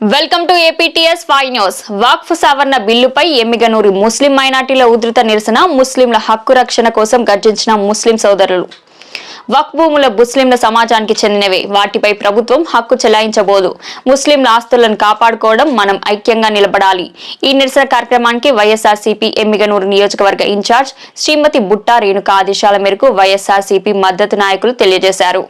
Welcome to APTS five news. Waqf సవరణ బిల్లుపై ఎమ్మిగనూరి ముస్లిం మైనార్టీల ఉధృత నిరసన ముస్లింల హక్కు రక్షణ కోసం గర్జించిన ముస్లిం సోదరులు. వక్ భూముల ముస్లింల సమాజానికి చెందినవే. వాటిపై ప్రభుత్వం హక్కు చెలాయించబోదు. ముస్లింల ఆస్తులను కాపాడుకోవడం మనం ఐక్యంగా నిలబడాలి. ఈ నిరసన కార్యక్రమానికి వైఎస్ఆర్సీపీ ఎమ్మిగనూరు నియోజకవర్గ ఇన్ఛార్జ్ శ్రీమతి బుట్టా రేణుక ఆదేశాల మేరకు వైఎస్ఆర్సీపీ మద్దతు నాయకులు తెలియజేశారు.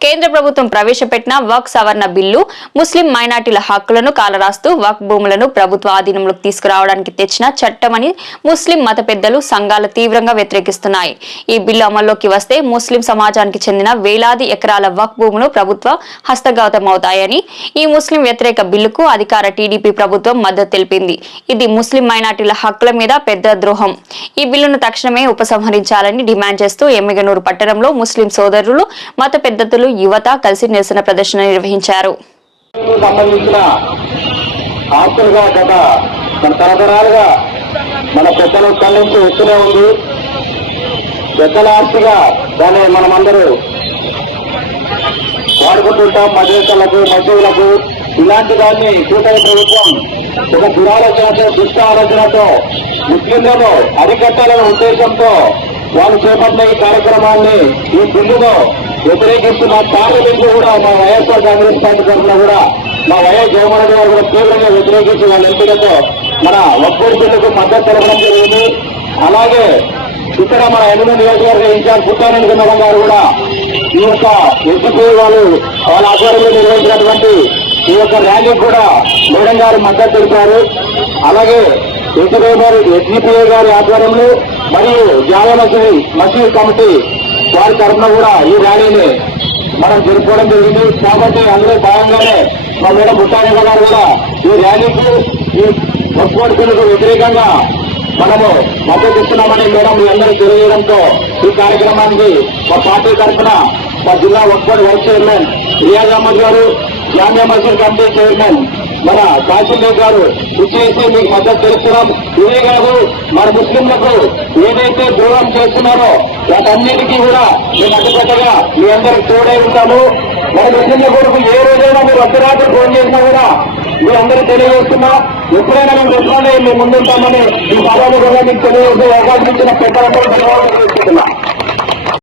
కేంద్ర ప్రభుత్వం ప్రవేశపెట్టిన వక్ సవరణ బిల్లు ముస్లిం మైనార్టీల హక్కులను కాలరాస్తూ వక్ భూములను ప్రభుత్వ ఆధీనంలోకి తీసుకురావడానికి తెచ్చిన చట్టమని ముస్లిం మత పెద్దలు సంఘాలు తీవ్రంగా వ్యతిరేకిస్తున్నాయి. ఈ బిల్లు అమల్లోకి వస్తే ముస్లిం సమాజానికి చెందిన వేలాది ఎకరాల వక్ భూములు ప్రభుత్వ హస్తగతమవుతాయని ఈ ముస్లిం వ్యతిరేక బిల్లుకు అధికార టీడీపీ ప్రభుత్వం మద్దతు తెలిపింది. ఇది ముస్లిం మైనార్టీల హక్కుల మీద పెద్ద ద్రోహం. ఈ బిల్లును తక్షణమే ఉపసంహరించాలని డిమాండ్ చేస్తూ ఎమ్మిగనూరు పట్టణంలో ముస్లిం సోదరులు మత పెద్దలు యువత కలిసి నిరసన ప్రదర్శన నిర్వహించారు. మన తరతరాలుగా నుంచి వస్తూనే ఉంది. పెద్దల ఆస్తిగా దాన్ని మనమందరూ వాడుకుంటుంటాం. మద్రసాలకు మసీదులకు ఇలాంటి దాన్ని కూటమి ప్రభుత్వం ఒక దురాలోచనతో దుష్ట ఆలోచనతో ముస్లింలను అరికట్టాలనే ఉద్దేశంతో వాళ్ళు చేపట్టిన ఈ కార్యక్రమాన్ని ఈ వ్యతిరేకించి మా పార్లమెంట్ కూడా మా వైఎస్ఆర్ కాంగ్రెస్ పార్టీ తరఫున కూడా మా వైఎస్ జగన్మోహన్ రెడ్డి గారు కూడా తీవ్రంగా వ్యతిరేకించి వాళ్ళ ఎంపికతో మన ఒక్కడి మద్దతు తెలపడం జరిగింది. అలాగే ఇక్కడ మన ఎనిమిది నియోజకవర్గ ఇన్ఛార్జ్ పుట్టానంద మేడం గారు కూడా ఈ యొక్క ఎస్పీ వాళ్ళు వాళ్ళ ఆధ్వర్యంలో నిర్వహించినటువంటి ఈ యొక్క ర్యాలీకి కూడా మేడం గారు మద్దతు తెలిపారు. అలాగే ఎస్పీ గారు ఎస్డిపిఐ గారి ఆధ్వర్యంలో మరియు జావా మసీద్ మసీద్ కమిటీ వారి తరఫున కూడా ఈ ర్యాలీని మనం జరుపుకోవడం జరిగింది. కాబట్టి అందులో భాగంగానే మా మేడం పుట్టానంద గారు కూడా ఈ ర్యాలీకి ఈ ఒక్కోటి వ్యతిరేకంగా మనము మద్దతు ఇస్తున్నామని మేడం మీ అందరూ తెలియజేయడంతో ఈ కార్యక్రమానికి మా పార్టీ తరఫున మా జిల్లా ఒక్కడి వైస్ చైర్మన్ రియాజ్ అహ్మద్ గారు జామియా మసీద్ కమిటీ చైర్మన్ మన కాశీదేవ్ గారు ఇచ్చేసి మీకు మద్దతు తెలుపుతున్నాం. ఇదే కాదు మన ముస్లింలకు ఏదైతే దూరం చేస్తున్నారో వాటన్నిటికీ కూడా మేము అడ్డుకట్టగా మీ అందరికి తోడై ఉంటాము. మన ముస్లింల కొరకు ఏ రోజైనా మీరు అర్ధరాత్రి ఫోన్ చేసినా కూడా మీ అందరూ తెలియజేస్తున్నా. ఎప్పుడైనా మేము రెస్పాండ్ అయ్యి మేము ముందుంటామని ఈ సభలో కూడా మీకు తెలియజేసే అవకాశం ఇచ్చిన పెద్దలందరూ ధన్యవాదాలు తెలుసుకుంటున్నా